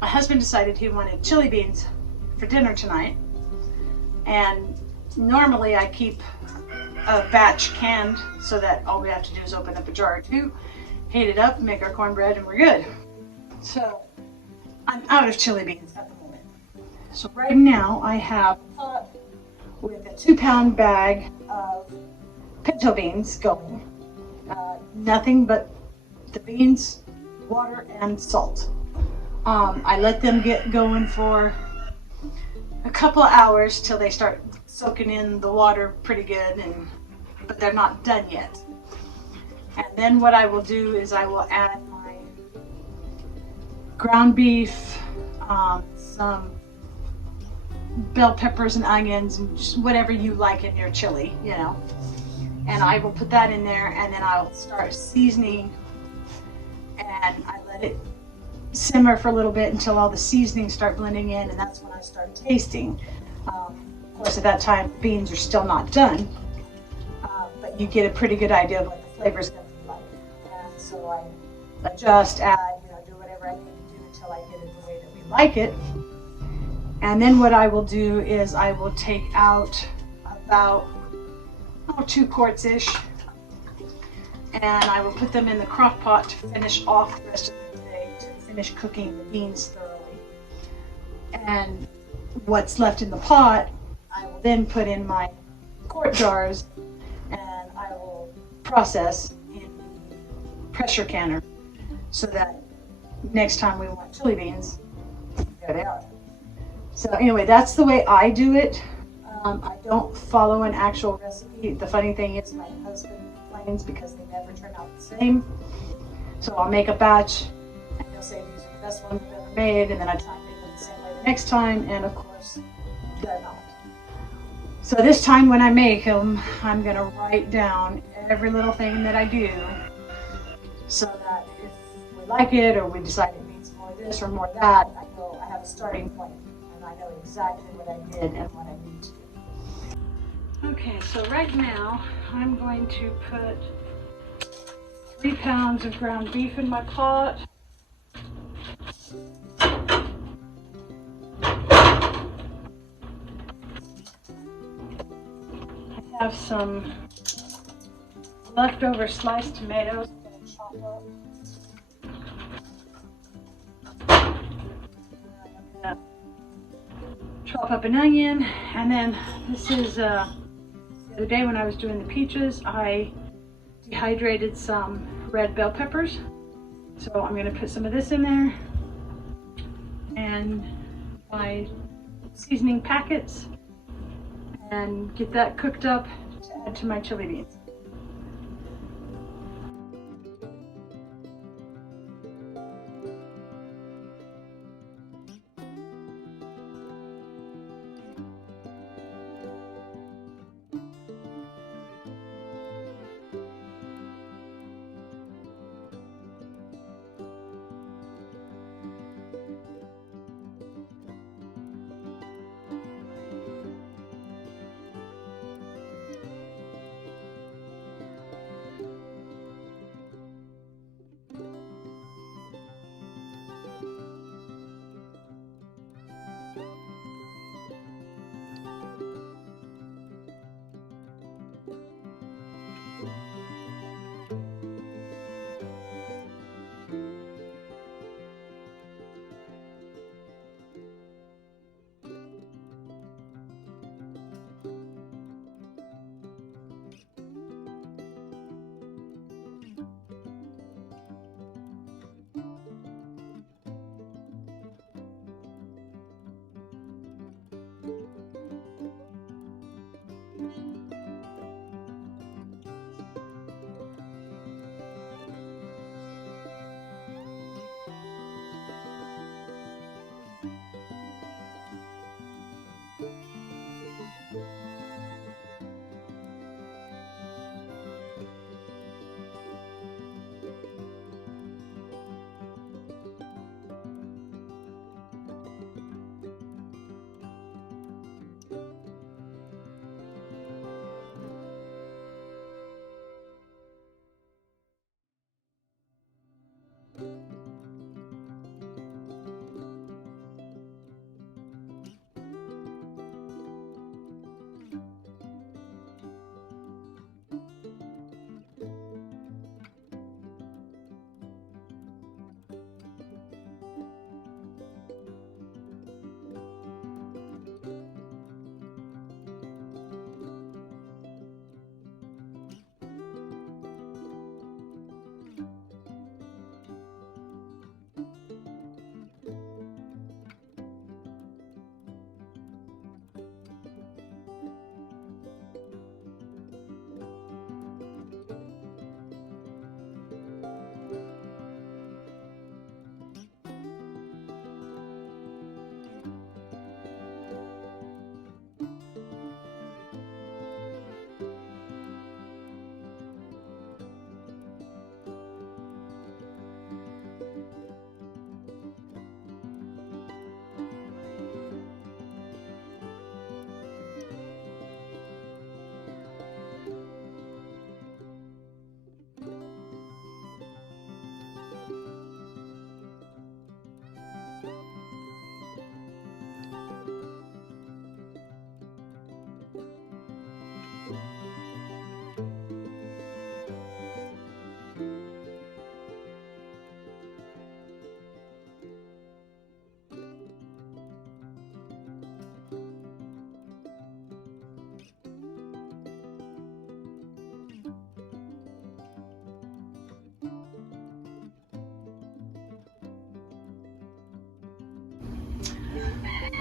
my husband decided he wanted chili beans for dinner tonight. And normally I keep a batch canned so that all we have to do is open up a jar or two, heat it up, make our cornbread, and we're good. So I'm out of chili beans at the moment. So right now I have a pot with a 2-pound bag of pinto beans going. Nothing but the beans, water, and salt. I let them get going for a couple of hours till they start soaking in the water pretty good, but they're not done yet. And then what I will do is I will add my ground beef, some bell peppers and onions, and just whatever you like in your chili, you know. And I will put that in there, and then I'll start seasoning, and I let it simmer for a little bit until all the seasonings start blending in, and that's when I start tasting. Of course, at that time, beans are still not done, but you get a pretty good idea of what the flavor is going to be like. And so I adjust, add, do whatever I need to do until I get it the way that we like it. And then what I will do is I will take out about 2 quarts-ish, and I will put them in the crock pot to finish off the rest of the day, to finish cooking the beans thoroughly. And what's left in the pot, I will then put in my quart jars, and I will process in the pressure canner so that next time we want chili beans, there they are. So anyway, that's the way I do it. I don't follow an actual recipe. The funny thing is my husband complains because they never turn out the same. So I'll make a batch and he'll say these are the best ones I've ever made, and then I try and make them the same way the next time, and of course they're not. So this time when I make them, I'm going to write down every little thing that I do so that if we like it or we decide it needs more of this or more of that, I know I have a starting point and I know exactly what I did and what I need to do. Okay, so right now I'm going to put 3 pounds of ground beef in my pot. I have some leftover sliced tomatoes I'm going to chop up. I'm going to chop up an onion, and then this is the other day when I was doing the peaches, I dehydrated some red bell peppers. So I'm going to put some of this in there, and my seasoning packets, and get that cooked up to add to my chili beans.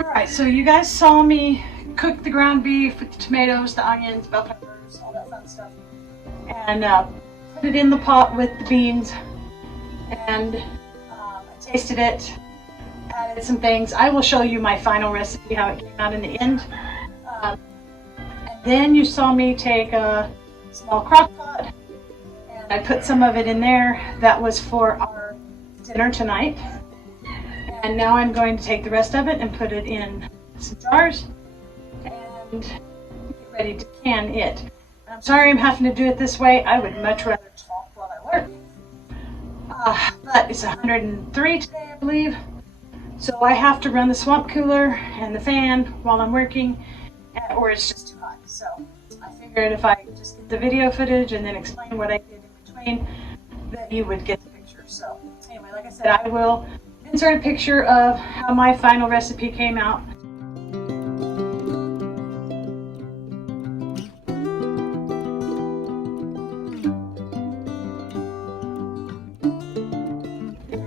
Alright, so you guys saw me cook the ground beef with the tomatoes, the onions, bell peppers, all that fun stuff. And put it in the pot with the beans. And I tasted it, added some things. I will show you my final recipe, how it came out in the end. And then you saw me take a small crock pot, and I put some of it in there. That was for our dinner tonight. And now I'm going to take the rest of it and put it in some jars and get ready to can it. And I'm sorry I'm having to do it this way. I would much rather talk while I work. But it's 103 today, I believe. So I have to run the swamp cooler and the fan while I'm working, or it's just too hot. So I figured if I just get the video footage and then explain what I did in between, that you would get the picture. So anyway, like I said, I will insert a picture of how my final recipe came out.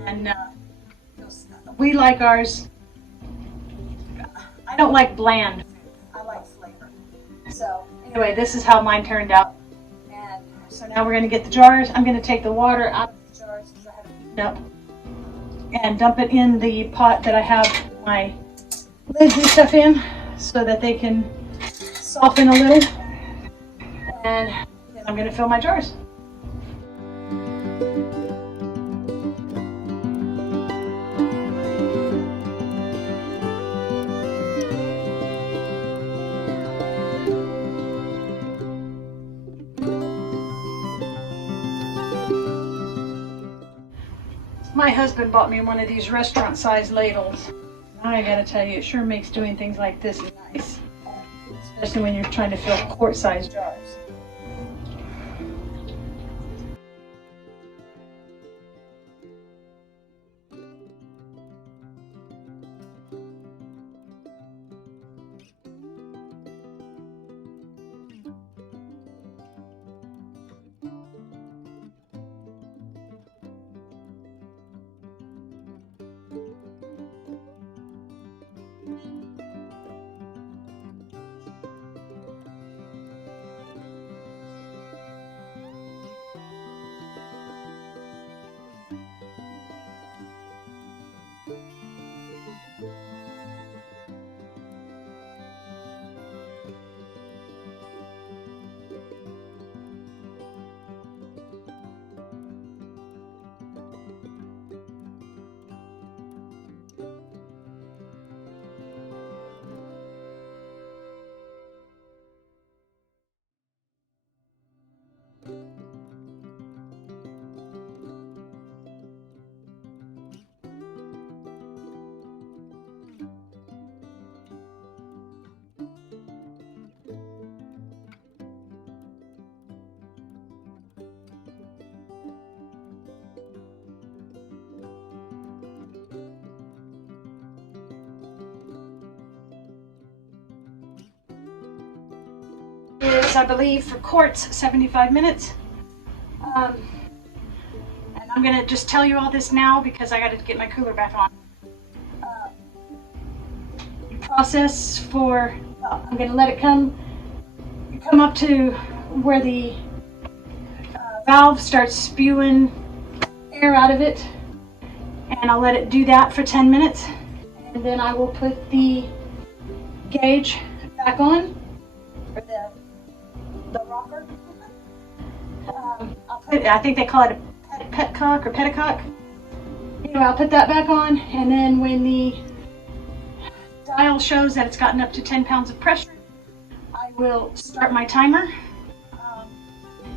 And we like ours. I don't like bland food. I like flavor. So anyway, this is how mine turned out. And so now we're going to get the jars. I'm going to take the water out of the jars because I haven't heated up, and dump it in the pot that I have my lids and stuff in so that they can soften a little. And then I'm going to fill my jars. My husband bought me one of these restaurant-sized ladles. I gotta tell you, it sure makes doing things like this nice, especially when you're trying to fill quart-sized jars. Is, I believe, for quarts, 75 minutes. And I'm going to just tell you all this now because I got to get my cooler back on. Process for, I'm going to let it come up to where the valve starts spewing air out of it. And I'll let it do that for 10 minutes. And then I will put the gauge back on, or the rocker. I'll put, I think they call it a petcock or petticock. Anyway, I'll put that back on, and then when the dial shows that it's gotten up to 10 pounds of pressure, I will start my timer,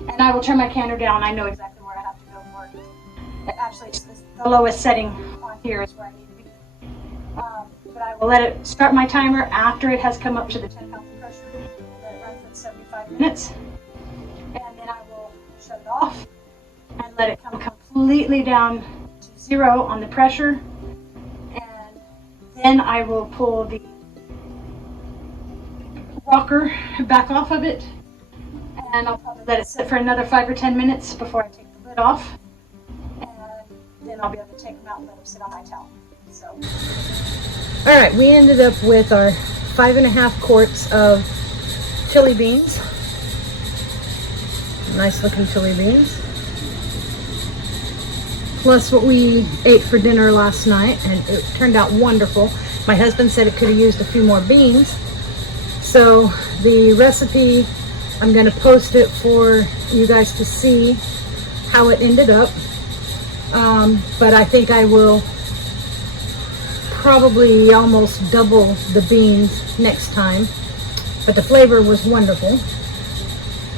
and I will turn my canner down. I know exactly where I have to go for it. Actually, the lowest setting on here is where I need to be. But I will let it start my timer after it has come up to the 10 pounds of pressure. Let it run for 75 minutes. And then I will shut it off and let it come completely down to 0 on the pressure. And then I will pull the rocker back off of it. And I'll probably let it sit for another 5 or 10 minutes before I take the lid off. And then I'll be able to take them out and let them sit on my towel. So. All right, we ended up with our 5.5 quarts of chili beans. Nice looking chili beans. Plus what we ate for dinner last night, and it turned out wonderful. My husband said it could have used a few more beans. So the recipe, I'm going to post it for you guys to see how it ended up. But I think I will probably almost double the beans next time. But the flavor was wonderful.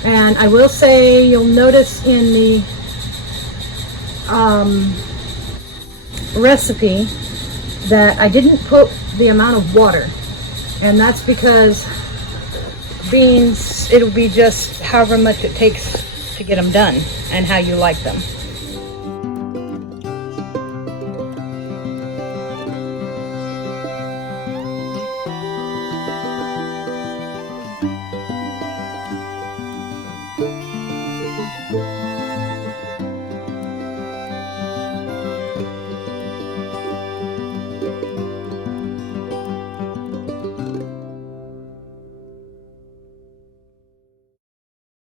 And I will say, you'll notice in the recipe that I didn't put the amount of water, and that's because beans, it'll be just however much it takes to get them done and how you like them.